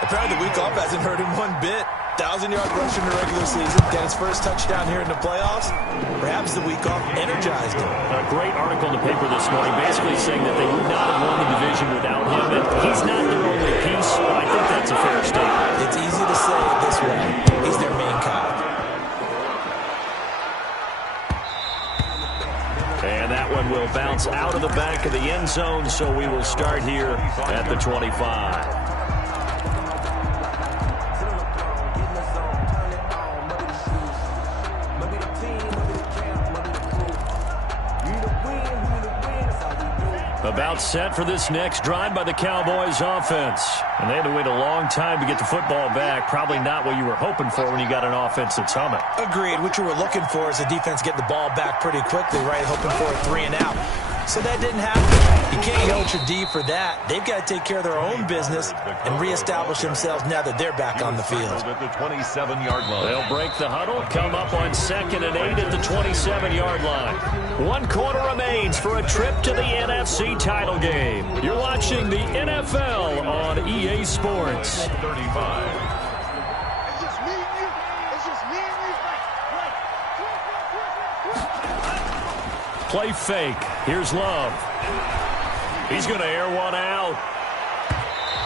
Apparently the week off hasn't hurt him one bit. 1,000-yard rush in the regular season, get his first touchdown here in the playoffs. Perhaps the week off energized him. A great article in the paper this morning basically saying that they would not have won the division without him. And he's not their only piece, but I think that's a fair statement. It's easy to say it this way. He's their main cog. And that one will bounce out of the back of the end zone, so we will start here at the 25. About set for this next drive by the Cowboys offense. And they had to wait a long time to get the football back. Probably not what you were hoping for when you got an offense that's humming. Agreed. What you were looking for is the defense get the ball back pretty quickly, right? Hoping for a 3 and out. So that didn't happen. You can't yell at your D for that. They've got to take care of their own business and reestablish themselves now that they're back on the field. At the 27-yard line. They'll break the huddle, come up on 2nd and 8 at the 27-yard line. 1 quarter remains for a trip to the NFC title game. You're watching the NFL on EA Sports. 35. Play fake. Here's Love. He's going to air one out.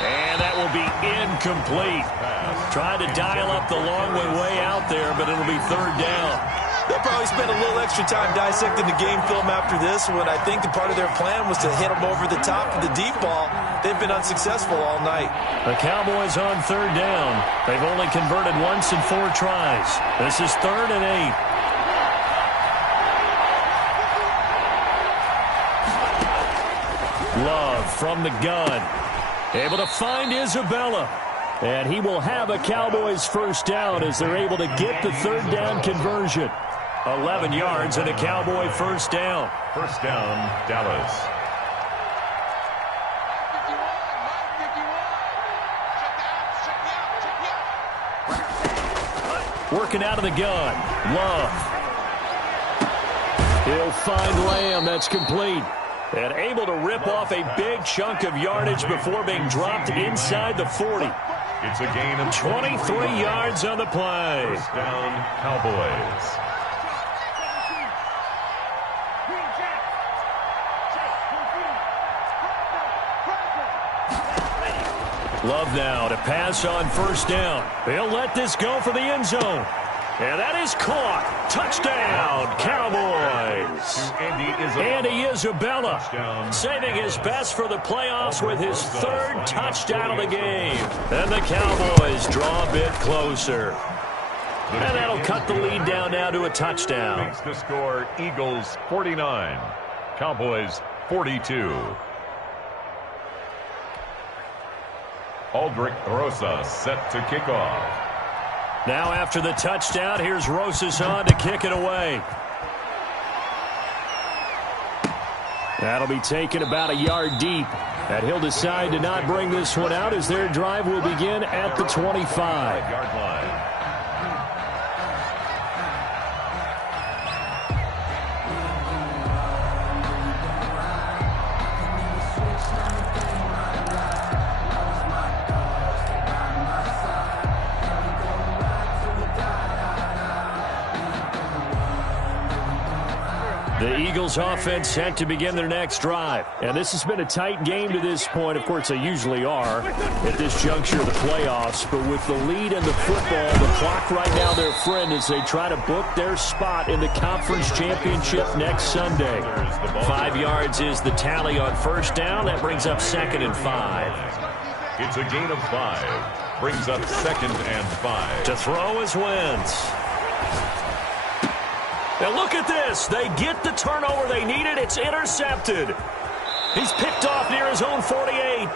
And that will be incomplete. Tried to dial up the long way out there, but it'll be 3rd down. They'll probably spend a little extra time dissecting the game film after this one. I think the part of their plan was to hit them over the top of the deep ball. They've been unsuccessful all night. The Cowboys on 3rd down. They've only converted once in 4 tries. This is 3rd and 8. Love from the gun. Able to find Isabella. And he will have a Cowboys 1st down as they're able to get the 3rd down conversion. 11 yards and a Cowboy 1st down. 1st down, Dallas. Working out of the gun. Love. He'll find Lamb. That's complete. And able to rip off a big chunk of yardage before being dropped inside the 40. It's a gain of 23 yards on the play. 1st down, Cowboys. Love now to pass on 1st down. He'll let this go for the end zone. And that is caught. Touchdown, Cowboys. Andy Isabella saving his best for the playoffs with his 3rd touchdown of the game. And the Cowboys draw a bit closer. And that'll cut the lead down now to a touchdown. Makes the score Eagles 49, Cowboys 42. Aldrich Rosas set to kick off. Now after the touchdown, here's Rosas on to kick it away. That'll be taken about a yard deep. And he'll decide to not bring this one out as their drive will begin at the 25-yard line. The Eagles offense set to begin their next drive. And this has been a tight game to this point. Of course, they usually are at this juncture of the playoffs. But with the lead in the football, the clock right now their friend as they try to book their spot in the conference championship next Sunday. 5 yards is the tally on first down. That brings up 2nd and 5. It's a gain of 5. Brings up 2nd and 5. To throw is Wentz. Now look at this. They get the turnover they needed. It's intercepted. He's picked off near his own 48.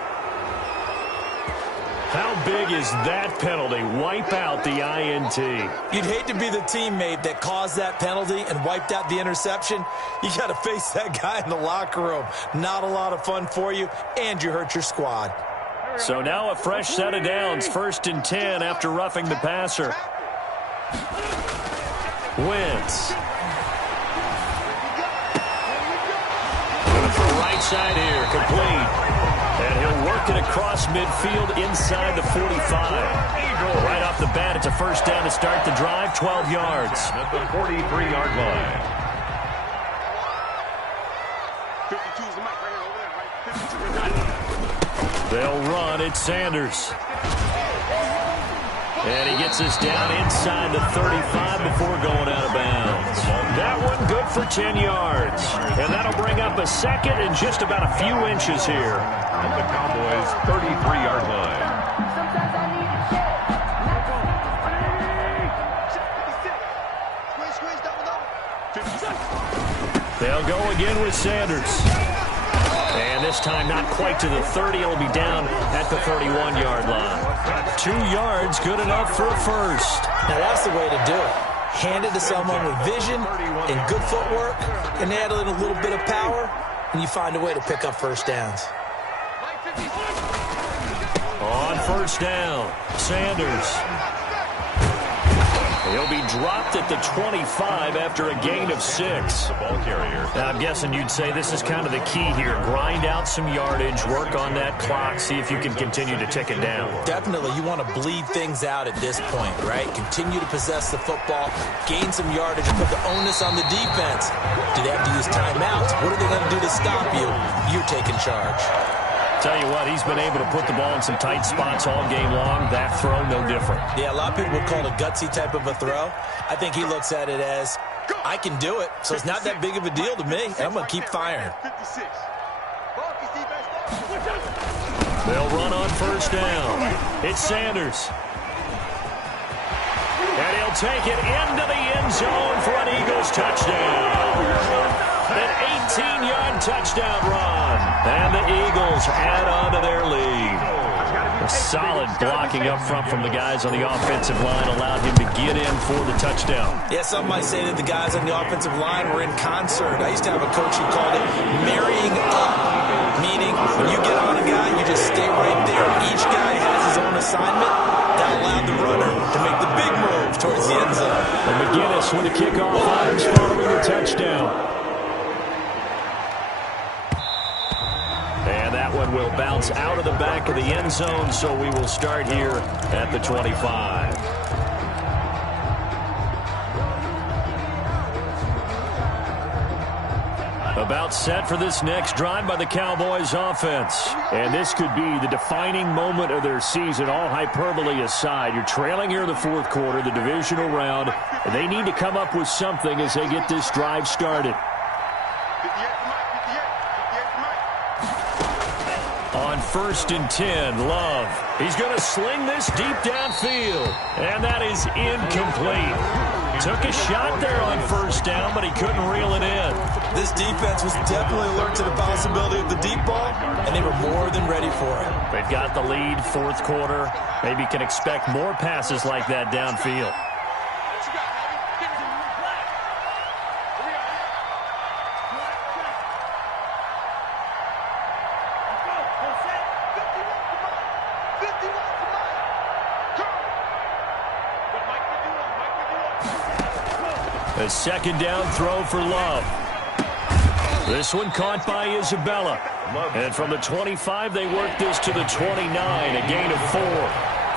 How big is that penalty? Wipe out the INT. You'd hate to be the teammate that caused that penalty and wiped out the interception. You got to face that guy in the locker room. Not a lot of fun for you, and you hurt your squad. So now a fresh set of downs. 1st and 10 after roughing the passer. Wentz. Right side here, complete. And he'll work it across midfield inside the 45. Right off the bat, it's a first down to start the drive, 12 yards. At the 43-yard line. 52 is the mic right here, over there, right? 52. They'll run. It's Sanders. And he gets us down inside the 35 before going out of bounds. That one good for 10 yards. And that'll bring up a 2nd and just about a few inches here. At the Cowboys' 33-yard line. They'll go again with Sanders. And this time not quite to the 30. It'll be down at the 31-yard line. 2 yards, good enough for a first. Now that's the way to do it. Hand it to someone with vision and good footwork, and add in a little bit of power, and you find a way to pick up first downs. On first down, Sanders. He'll be dropped at the 25 after a gain of 6. The ball carrier. Now, I'm guessing you'd say this is kind of the key here. Grind out some yardage, work on that clock, see if you can continue to tick it down. Definitely, you want to bleed things out at this point, right? Continue to possess the football, gain some yardage, and put the onus on the defense. Do they have to use timeouts? What are they going to do to stop you? You're taking charge. Tell you what, he's been able to put the ball in some tight spots all game long. That throw, no different. Yeah, a lot of people would call it a gutsy type of a throw. I think he looks at it as, I can do it, so it's not that big of a deal to me, and I'm going to keep firing. They'll run on first down. It's Sanders. And he'll take it into the end zone for an Eagles touchdown. An 18-yard touchdown run. And the Eagles add on to their lead. A solid blocking up front from the guys on the offensive line allowed him to get in for the touchdown. Yeah, some might say that the guys on the offensive line were in concert. I used to have a coach who called it marrying up, meaning when you get on a guy, you just stay right there. Each guy has his own assignment. That allowed the runner to make the big move towards the end zone. And McGinnis with a kickoff honors following the touchdown. And that one will bounce out of the back of the end zone, so we will start here at the 25. About set for this next drive by the Cowboys offense. And this could be the defining moment of their season, all hyperbole aside. You're trailing here in the fourth quarter, the divisional round, and they need to come up with something as they get this drive started. On first and 10. Love. He's going to sling this deep downfield. And that is incomplete. Took a shot there on first down, but he couldn't reel it in. This defense was definitely alert to the possibility of the deep ball, and they were more than ready for it. They've got the lead, fourth quarter. Maybe can expect more passes like that downfield. A second down throw for Love. This one caught by Isabella. And from the 25, they work this to the 29, a gain of 4.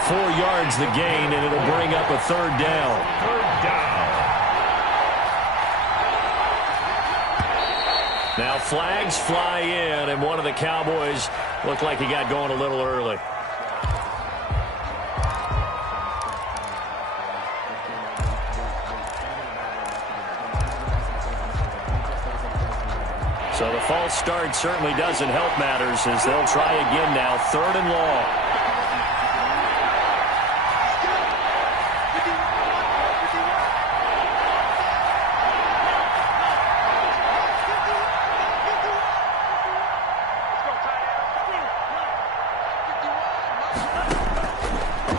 4 yards the gain, and it'll bring up a third down. Now flags fly in, and one of the Cowboys looked like he got going a little early. So the false start certainly doesn't help matters as they'll try again now, third and long.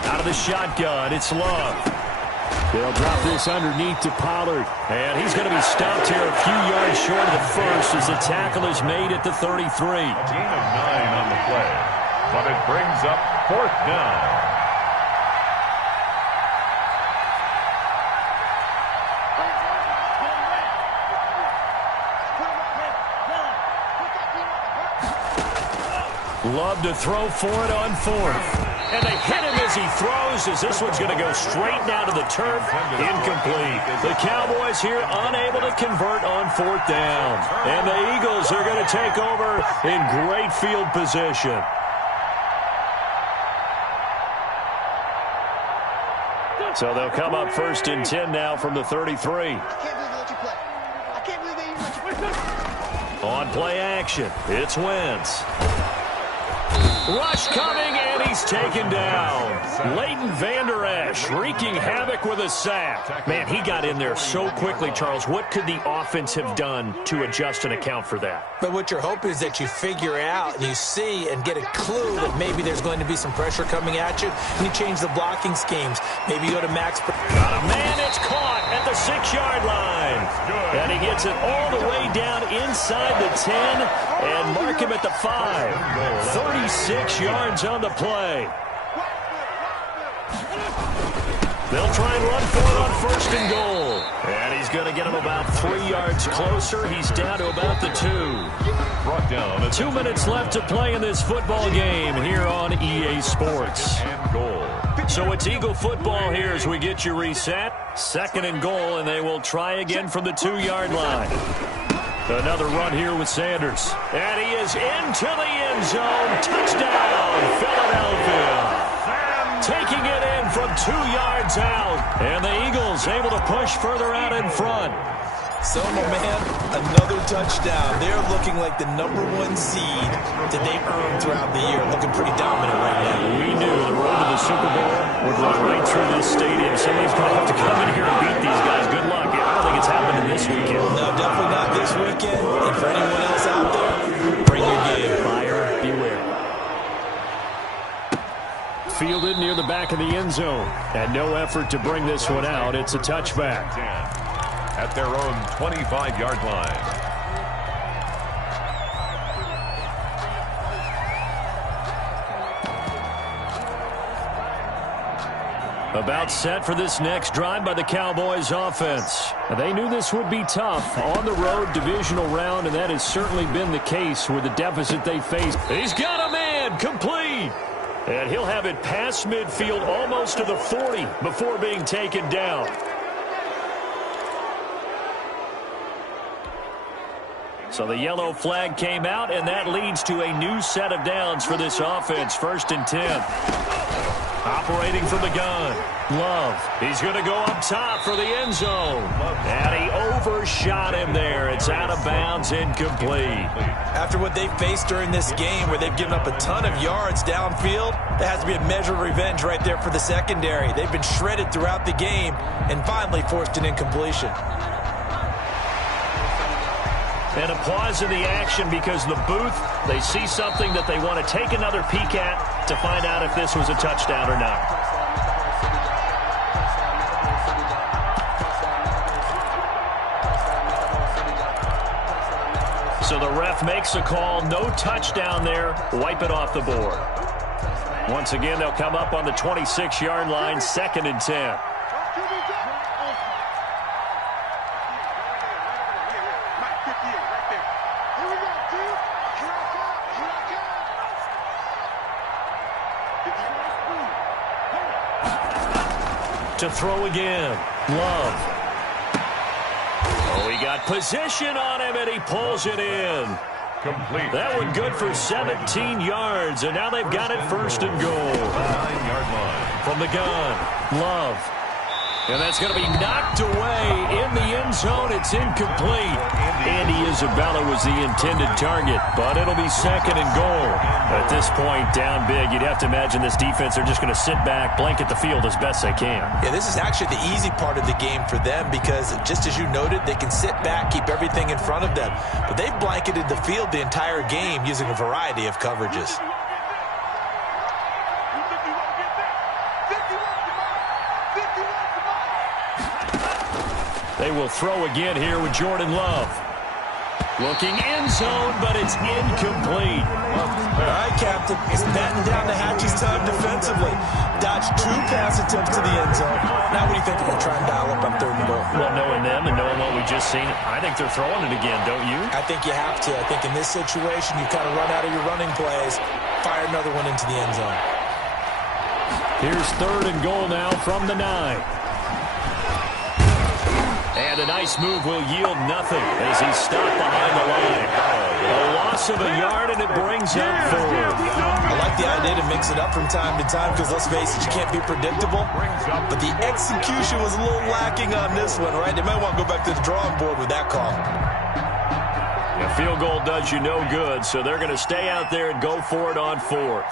Out of the shotgun, it's Love. They'll drop this underneath to Pollard. And he's going to be stopped here a few yards short of the first as the tackle is made at the 33. A gain of 9 on the play, but it brings up fourth down. Love to throw for it on fourth. And they hit him as he throws, as this one's going to go straight down to the turf. Incomplete. The Cowboys here unable to convert on fourth down. And the Eagles are going to take over in great field position. So they'll come up first and 10 now from the 33. On play action, it's Wentz. Rush coming, and he's taken down. Leighton Vander Esch wreaking havoc with a sack. Man, he got in there so quickly, Charles. What could the offense have done to adjust and account for that? But what you're hoping is that you figure out and you see and get a clue that maybe there's going to be some pressure coming at you, and you change the blocking schemes. Maybe you go to max. Got a man, it's caught at the 6-yard line. And he gets it all the way down inside the 10 and mark him at the 5. 36 yards on the play. They'll try and run for it on first and goal. And he's going to get him about 3 yards closer. He's down to about the 2. Brought down. 2 minutes left to play in this football game here on EA Sports. And goal. So it's Eagle football here as we get you reset. Second and goal, and they will try again from the 2-yard line. Another run here with Sanders. And he is into the end zone. Touchdown, Philadelphia. Taking it in from 2 yards out. And the Eagles able to push further out in front. So, my man, another touchdown. They're looking like the #1 seed that they've earned throughout the year. Looking pretty dominant right now. We knew the road to the Super Bowl would run right through this stadium. Somebody's going to have to come in here and beat these guys. Good luck. I don't think it's happening this weekend. No, definitely not this weekend. And for anyone else out there, bring your game. Buyer beware. Fielded near the back of the end zone. And no effort to bring this one out. It's a touchback. At their own 25-yard line. About set for this next drive by the Cowboys offense. They knew this would be tough on the road divisional round, and that has certainly been the case with the deficit they faced. He's got a man, complete. And he'll have it past midfield almost to the 40 before being taken down. So the yellow flag came out, and that leads to a new set of downs for this offense. First and 10. Operating from the gun. Love. He's going to go up top for the end zone. And he overshot him there. It's out of bounds, incomplete. After what they faced during this game where they've given up a ton of yards downfield, there has to be a measure of revenge right there for the secondary. They've been shredded throughout the game and finally forced an incompletion. And a pause in the action because the booth, they see something that they want to take another peek at to find out if this was a touchdown or not. So the ref makes a call, no touchdown there, wipe it off the board. Once again, they'll come up on the 26-yard line, 2nd and 10. To throw again. Love. Oh, he got position on him, and he pulls it in. Complete. That one good for 17 yards, and now they've got it 1st and goal. 9-yard line. From the gun, Love. And that's going to be knocked away in the end zone. It's incomplete. Andy Isabella was the intended target, but it'll be 2nd and goal. At this point, down big, you'd have to imagine this defense are just going to sit back, blanket the field as best they can. Yeah, this is actually the easy part of the game for them because, just as you noted, they can sit back, keep everything in front of them. But they've blanketed the field the entire game using a variety of coverages. They will throw again here with Jordan Love. Looking end zone, but it's incomplete. All right, Captain. It's batten down the hatches time defensively. Dodged 2 pass attempts to the end zone. Now what do you think they're going to try and dial up on 3rd and goal? Well, knowing them and knowing what we just seen, I think they're throwing it again, don't you? I think you have to. I think in this situation, you kind of run out of your running plays, fire another one into the end zone. Here's 3rd and goal now from the 9. And a nice move will yield nothing as he's stopped behind the line. A loss of a yard, and it brings up 4th. I like the idea to mix it up from time to time because, let's face it, you can't be predictable. But the execution was a little lacking on this one, right? They might want to go back to the drawing board with that call. A field goal does you no good, so they're going to stay out there and go for it on 4th.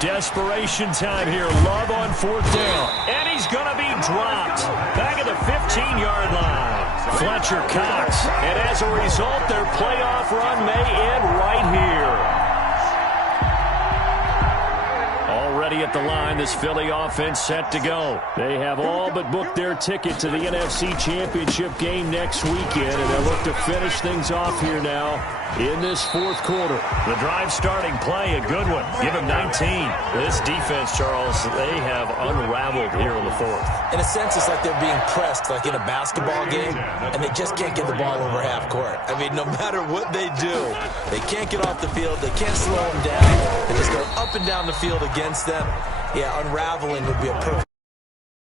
Desperation time here. Love on 4th down. And he's going to be dropped. Back at the 15-yard line. Fletcher Cox. And as a result, their playoff run may end right here. Already at the line, this Philly offense set to go. They have all but booked their ticket to the NFC Championship game next weekend, and they'll look to finish things off here now in this 4th quarter. The drive starting play, a good one. Give him 19. This defense, Charles, they have unraveled here in the 4th. In a sense, it's like they're being pressed like in a basketball game, and they just can't get the ball over half court. I mean, no matter what they do, they can't get off the field. They can't slow them down. They just go up and down the field against them. Yeah, unraveling would be a perfect